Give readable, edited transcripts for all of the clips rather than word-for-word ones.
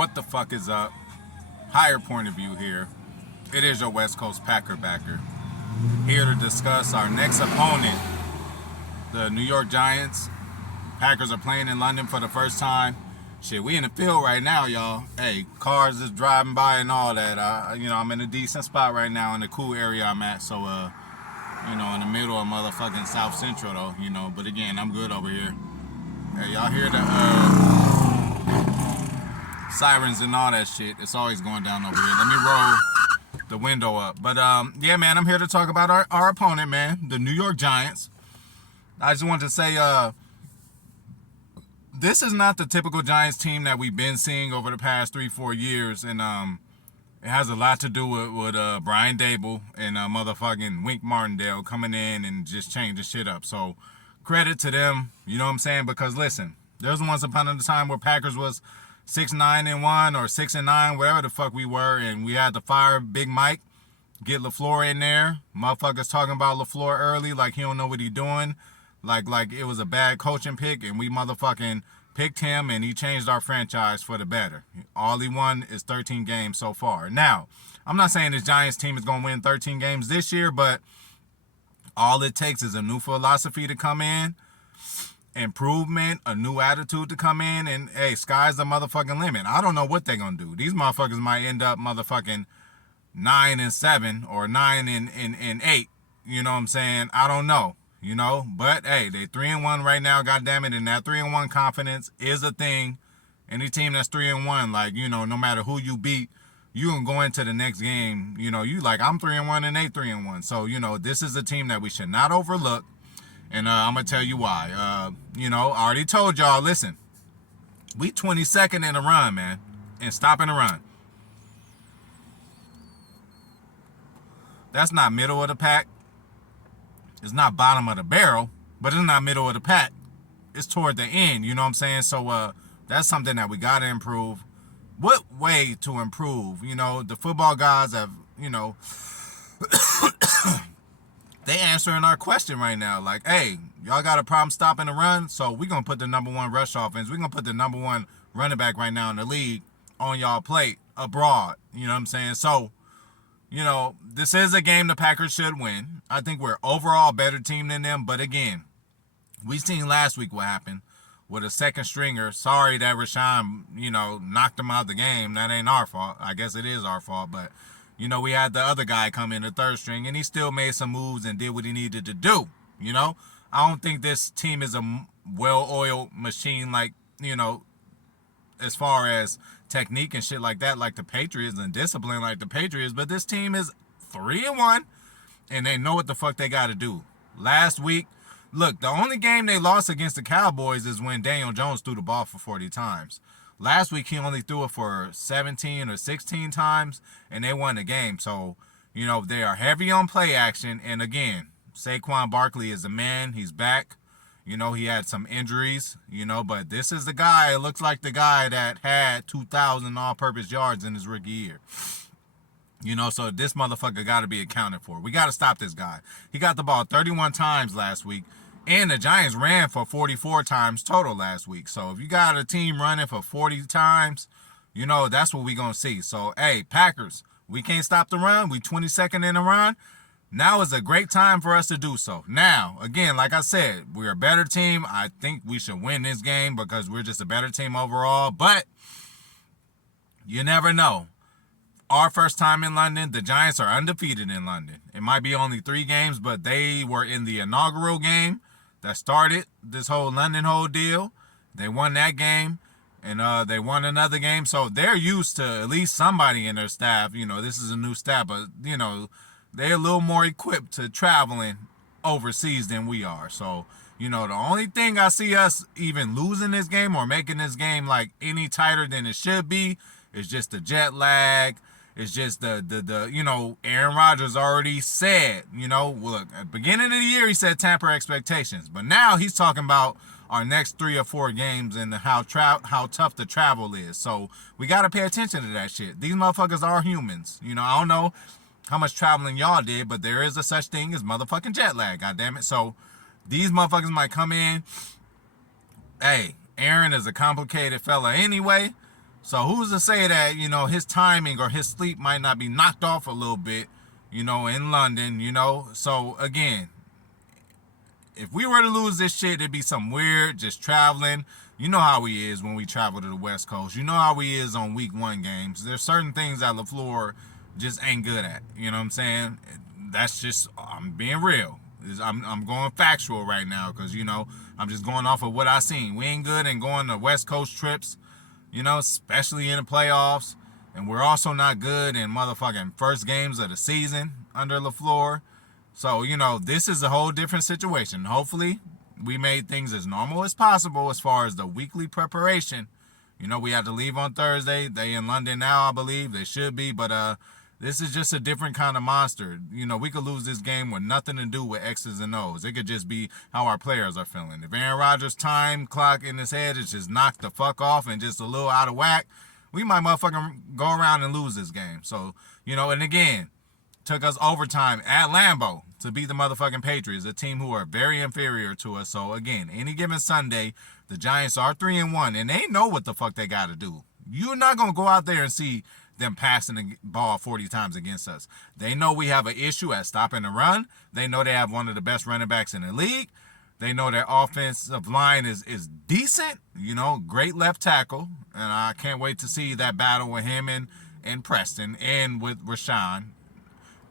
What the fuck is up? Higher point of view here. It is your West Coast Packer backer. Here to discuss our next opponent, the New York Giants. Packers are playing in London for the first time. Shit, we in the field right now, y'all. Hey, cars is driving by and all that. I'm in a decent spot right now in the cool area I'm at. So, in the middle of motherfucking South Central though, But again, I'm good over here. Hey, y'all hear the sirens and all that shit? It's always going down over here. Let me roll the window up. But yeah, man, I'm here to talk about our opponent, man, the New York Giants. I just want to say, this is not the typical Giants team that we've been seeing over the past 3-4 years, and it has a lot to do with Brian Dable and motherfucking Wink Martindale coming in and just changing shit up. So credit to them, you know what I'm saying? Because listen, there's once upon a time where Packers was 6-9-1 or 6-9, whatever the fuck we were, and we had to fire Big Mike, get LaFleur in there. Motherfuckers talking about LaFleur early like he don't know what he doing, like it was a bad coaching pick, and we motherfucking picked him, and he changed our franchise for the better. All he won is 13 games so far. Now, I'm not saying this Giants team is going to win 13 games this year, but all it takes is a new philosophy to come in, improvement, a new attitude to come in, and hey, sky's the motherfucking limit. I don't know what they're gonna do. These motherfuckers might end up motherfucking 9-7 or 9-8. You know what I'm saying? I don't know. But hey, they 3-1 right now, goddammit, and that 3-1 confidence is a thing. Any team that's 3-1, like, no matter who you beat, you can go into the next game, you like, I'm 3-1 and they 3-1. So, this is a team that we should not overlook. And I'm going to tell you why. I already told y'all, listen, we 22nd in the run, man, and stopping the run. That's not middle of the pack. It's not bottom of the barrel, but it's not middle of the pack. It's toward the end, you know what I'm saying? So that's something that we got to improve. What way to improve? The football guys have, they answering our question right now. Like, hey, y'all got a problem stopping the run? So we're going to put the number one rush offense. We're going to put the number one running back right now in the league on y'all plate abroad. You know what I'm saying? So, this is a game the Packers should win. I think we're overall a better team than them. But again, we seen last week what happened with a second stringer. Sorry that Rashawn, knocked him out the game. That ain't our fault. I guess it is our fault. But, we had the other guy come in, the third string, and he still made some moves and did what he needed to do. I don't think this team is a well-oiled machine like, as far as technique and shit like that, like the Patriots, and discipline like the Patriots. But this team is 3-1, and they know what the fuck they got to do. Last week, look, the only game they lost against the Cowboys is when Daniel Jones threw the ball for 40 times. Last week, he only threw it for 17 or 16 times, and they won the game. So, they are heavy on play action. And again, Saquon Barkley is the man. He's back. He had some injuries, but this is the guy. It looks like the guy that had 2,000 all-purpose yards in his rookie year. So this motherfucker got to be accounted for. We got to stop this guy. He got the ball 31 times last week. And the Giants ran for 44 times total last week. So if you got a team running for 40 times, that's what we're going to see. So, hey, Packers, we can't stop the run. We 22nd in the run. Now is a great time for us to do so. Now, again, like I said, we're a better team. I think we should win this game because we're just a better team overall. But you never know. Our first time in London, the Giants are undefeated in London. It might be only 3 games, but they were in the inaugural game that started this whole London whole deal. They won that game, and they won another game. So they're used to at least somebody in their staff. This is a new staff, but, they're a little more equipped to traveling overseas than we are. So, the only thing I see us even losing this game or making this game like any tighter than it should be is just the jet lag. It's just the Aaron Rodgers already said, look, at the beginning of the year, he said tamper expectations. But now he's talking about our next 3 or 4 games and how tough the travel is. So we got to pay attention to that shit. These motherfuckers are humans. I don't know how much traveling y'all did, but there is a such thing as motherfucking jet lag, goddammit. So these motherfuckers might come in. Hey, Aaron is a complicated fella anyway. So who's to say that, his timing or his sleep might not be knocked off a little bit, in London, So again, if we were to lose this shit, it'd be some weird, just traveling. You know how he is when we travel to the West Coast. You know how he is on week one games. There's certain things that LaFleur just ain't good at. You know what I'm saying? That's just, I'm being real. I'm going factual right now because, I'm just going off of what I seen. We ain't good in going to West Coast trips, especially in the playoffs. And we're also not good in motherfucking first games of the season under LaFleur. So, this is a whole different situation. Hopefully, we made things as normal as possible as far as the weekly preparation. We have to leave on Thursday. They in London now, I believe. They should be, but this is just a different kind of monster. We could lose this game with nothing to do with X's and O's. It could just be how our players are feeling. If Aaron Rodgers' time clock in his head is just knocked the fuck off and just a little out of whack, we might motherfucking go around and lose this game. So, and again, took us overtime at Lambeau to beat the motherfucking Patriots, a team who are very inferior to us. So again, any given Sunday, the Giants are 3-1, and they know what the fuck they got to do. You're not gonna go out there and see them passing the ball 40 times against us. They know we have an issue at stopping the run. They know they have one of the best running backs in the league. They know their offensive line is decent. Great left tackle, and I can't wait to see that battle with him and Preston and with Rashawn.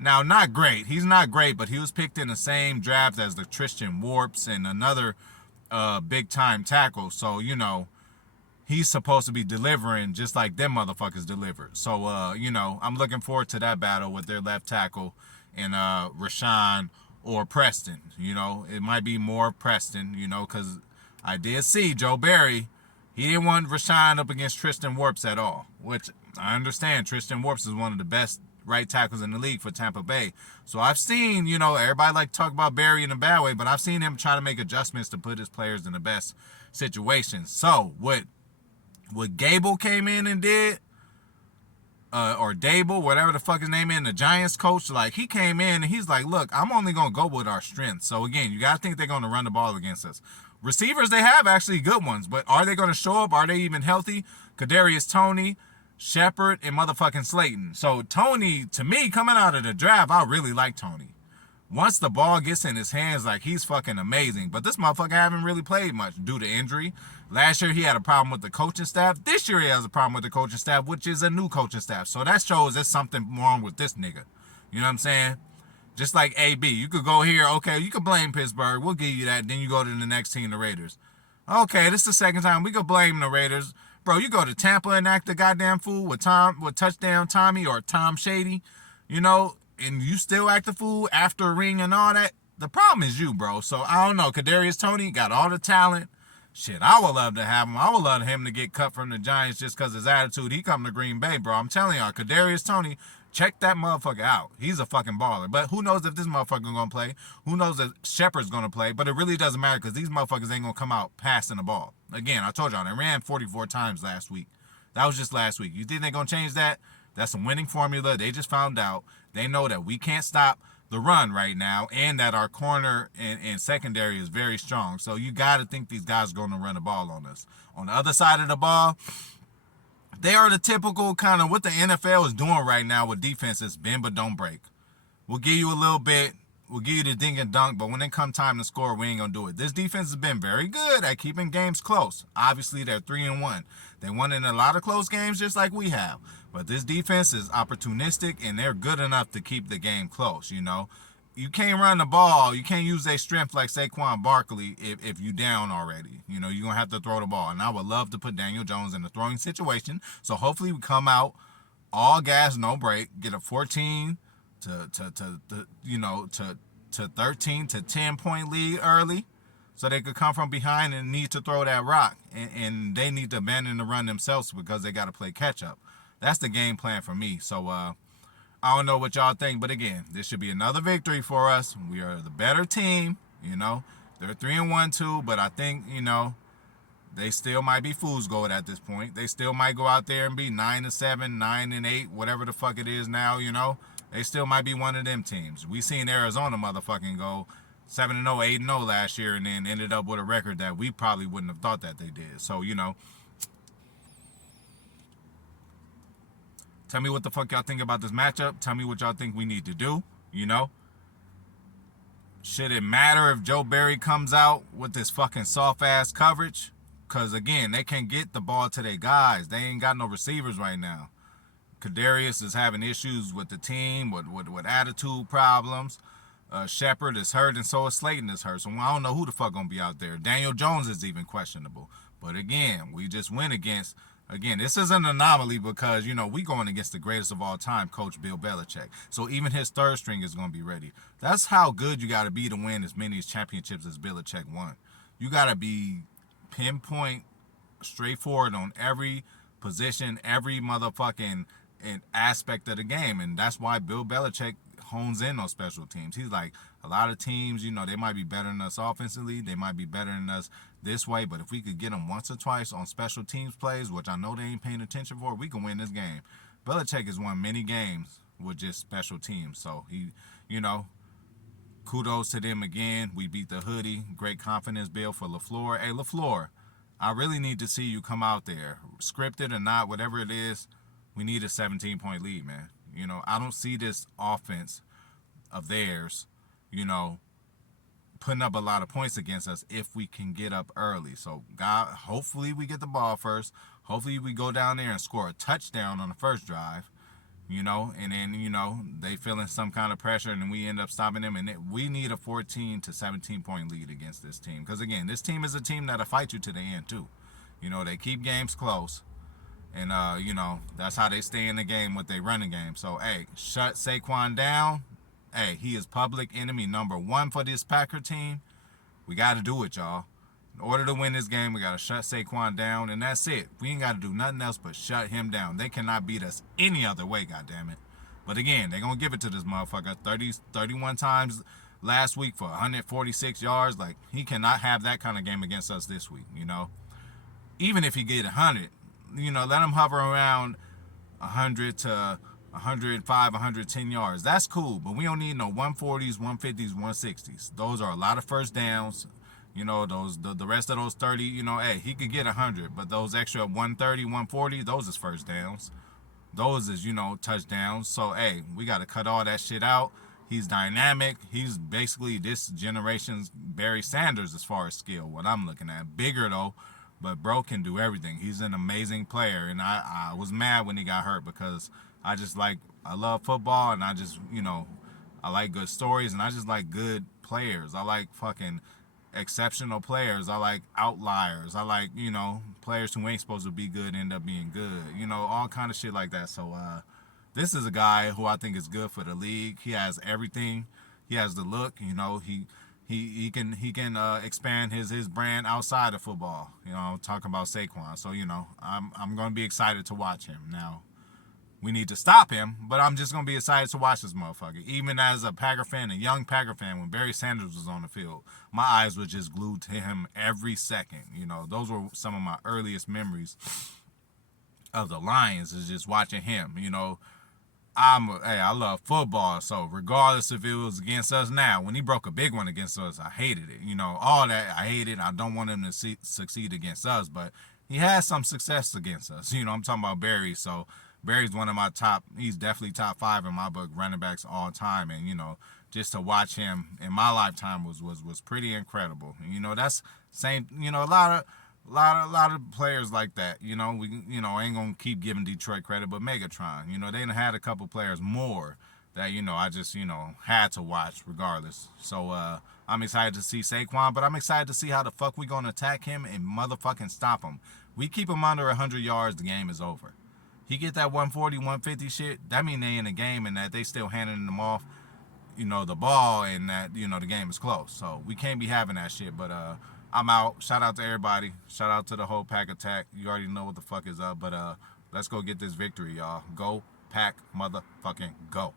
Now, not great. He's not great, but he was picked in the same draft as the Tristan Warps and another big-time tackle. So, he's supposed to be delivering just like them motherfuckers delivered. So, I'm looking forward to that battle with their left tackle and Rashawn or Preston. It might be more Preston, because I did see Joe Barry. He didn't want Rashawn up against Tristan Warps at all, which I understand. Tristan Warps is one of the best right tackles in the league for Tampa Bay. So I've seen, everybody like to talk about Barry in a bad way, but I've seen him try to make adjustments to put his players in the best situations. So what Gable came in and did, or Dable, whatever the fuck his name is, the Giants coach, like he came in and he's like, look, I'm only going to go with our strengths. So again, you got to think they're going to run the ball against us. Receivers, they have actually good ones, but are they going to show up? Are they even healthy? Kadarius Toney, Shepard, and motherfucking Slayton. So Toney, to me, coming out of the draft, I really like Toney. Once the ball gets in his hands, like he's fucking amazing. But this motherfucker haven't really played much due to injury. Last year he had a problem with the coaching staff. This year he has a problem with the coaching staff, which is a new coaching staff. So that shows there's something wrong with this nigga. You know what I'm saying? Just like AB. You could go here, okay, you could blame Pittsburgh. We'll give you that. Then you go to the next team, the Raiders. Okay, this is the second time we could blame the Raiders. Bro, you go to Tampa and act the goddamn fool with touchdown Tommy or Tom Shady, and you still act the fool after a ring and all that. The problem is you, bro. So I don't know. Kadarius Toney got all the talent. Shit, I would love to have him. I would love him to get cut from the Giants just because his attitude. He come to Green Bay, bro. I'm telling y'all, Kadarius Toney, check that motherfucker out. He's a fucking baller. But who knows if this motherfucker gonna play? Who knows if Shepard's gonna play? But it really doesn't matter because these motherfuckers ain't gonna come out passing the ball. Again, I told y'all, they ran 44 times last week. That was just last week. You think they're gonna change that? That's a winning formula. They just found out. They know that we can't stop the run right now and that our corner and secondary is very strong. So you got to think these guys are going to run the ball on us. On the other side of the ball, they are the typical kind of what the NFL is doing right now with defenses, bend but don't break. We'll give you a little bit. We'll give you the dink and dunk, but when it comes time to score, we ain't going to do it. This defense has been very good at keeping games close. Obviously, they're 3-1. They won in a lot of close games just like we have. But this defense is opportunistic, and they're good enough to keep the game close, You can't run the ball. You can't use their strength like Saquon Barkley if you down already. You're going to have to throw the ball. And I would love to put Daniel Jones in a throwing situation. So hopefully we come out all gas, no break, get a 14 to 13 to 10 point lead early. So they could come from behind and need to throw that rock. And they need to abandon the run themselves because they got to play catch up. That's the game plan for me. So I don't know what y'all think, but again, this should be another victory for us. We are the better team, They're 3-1 too, but I think, they still might be fool's gold at this point. They still might go out there and be 9-7, 9-8, whatever the fuck it is now, They still might be one of them teams. We seen Arizona motherfucking go 7-0, 8-0 last year and then ended up with a record that we probably wouldn't have thought that they did. So, Tell me what the fuck y'all think about this matchup. Tell me what y'all think we need to do. You know, should it matter if Joe Barry comes out with this fucking soft ass coverage? Because again, they can't get the ball to their guys. They ain't got no receivers right now. Kadarius is having issues with the team, with attitude problems. Shepard is hurt, and so is Slayton is hurt. So I don't know who the fuck gonna be out there. Daniel Jones is even questionable. But again, we just went against. Again, this is an anomaly because, you know, we going against the greatest of all time, Coach Bill Belichick. So even his third string is going to be ready. That's how good you got to be to win as many championships as Belichick won. You got to be pinpoint, straightforward on every position, every motherfucking aspect of the game. And that's why Bill Belichick hones in on special teams. He's like, a lot of teams, you know, they might be better than us offensively. They might be better than us this way. But if we could get them once or twice on special teams plays, which I know they ain't paying attention for, we can win this game. Belichick has won many games with just special teams. So he, you know, kudos to them again. We beat the hoodie. Great confidence bill for LaFleur. Hey, LaFleur, I really need to see you come out there. Scripted or not, whatever it is, we need a 17-point lead, man. You know, I don't see this offense of theirs, you know, putting up a lot of points against us if we can get up early. So, God, hopefully we get the ball first. Hopefully we go down there and score a touchdown on the first drive, you know, and then, you know, they feeling some kind of pressure and we end up stopping them. And we need a 14 to 17-point lead against this team. Because, again, this team is a team that'll fight you to the end, too. You know, they keep games close. And, you know, that's how they stay in the game with their running game. So, hey, shut Saquon down. Hey, he is public enemy number one for this Packer team. We got to do it, y'all. In order to win this game, we got to shut Saquon down, and that's it. We ain't got to do nothing else but shut him down. They cannot beat us any other way, goddammit. But again, they're going to give it to this motherfucker 31 times last week for 146 yards. Like, he cannot have that kind of game against us this week, you know. Even if he get 100, you know, let him hover around 100 to 105, 110 yards. That's cool, but we don't need no 140s, 150s, 160s. Those are a lot of first downs. You know, those the rest of those 30, you know, hey, he could get 100, but those extra 130, 140, those is first downs. Those is, you know, touchdowns. So, hey, we got to cut all that shit out. He's dynamic. He's basically this generation's Barry Sanders as far as skill, what I'm looking at. Bigger, though, but bro can do everything. He's an amazing player, and I was mad when he got hurt because I love football, and I just, you know, I like good stories, and I just like good players. I like fucking exceptional players. I like outliers. I like, you know, players who ain't supposed to be good end up being good. You know, all kind of shit like that. So, this is a guy who I think is good for the league. He has everything. He has the look. You know, he can expand his brand outside of football. You know, talking about Saquon. So, you know, I'm gonna be excited to watch him now. We need to stop him, but I'm just going to be excited to watch this motherfucker. Even as a Packer fan, a young Packer fan, when Barry Sanders was on the field, my eyes were just glued to him every second. You know, those were some of my earliest memories of the Lions, is just watching him. You know, I love football, so regardless if it was against us now, when he broke a big one against us, I hated it. You know, all that, I hated. I don't want him to succeed against us, but he has some success against us. You know, I'm talking about Barry, so Barry's one of my he's definitely top 5 in my book, running backs all time. And, you know, just to watch him in my lifetime was pretty incredible. And, you know, that's same, you know, a lot of players like that. You know, we, you know, ain't gonna keep giving Detroit credit, but Megatron, you know, they had a couple players more that, you know, I just, you know, had to watch regardless. So I'm excited to see Saquon, but I'm excited to see how the fuck we gonna attack him and motherfucking stop him. We keep him under 100 yards, the game is over. He get that 140, 150 shit, that mean they in the game and that they still handing them off, you know, the ball, and that, you know, the game is close. So we can't be having that shit. But I'm out. Shout out to everybody. Shout out to the whole Pack Attack. You already know what the fuck is up. But let's go get this victory, y'all. Go Pack motherfucking go.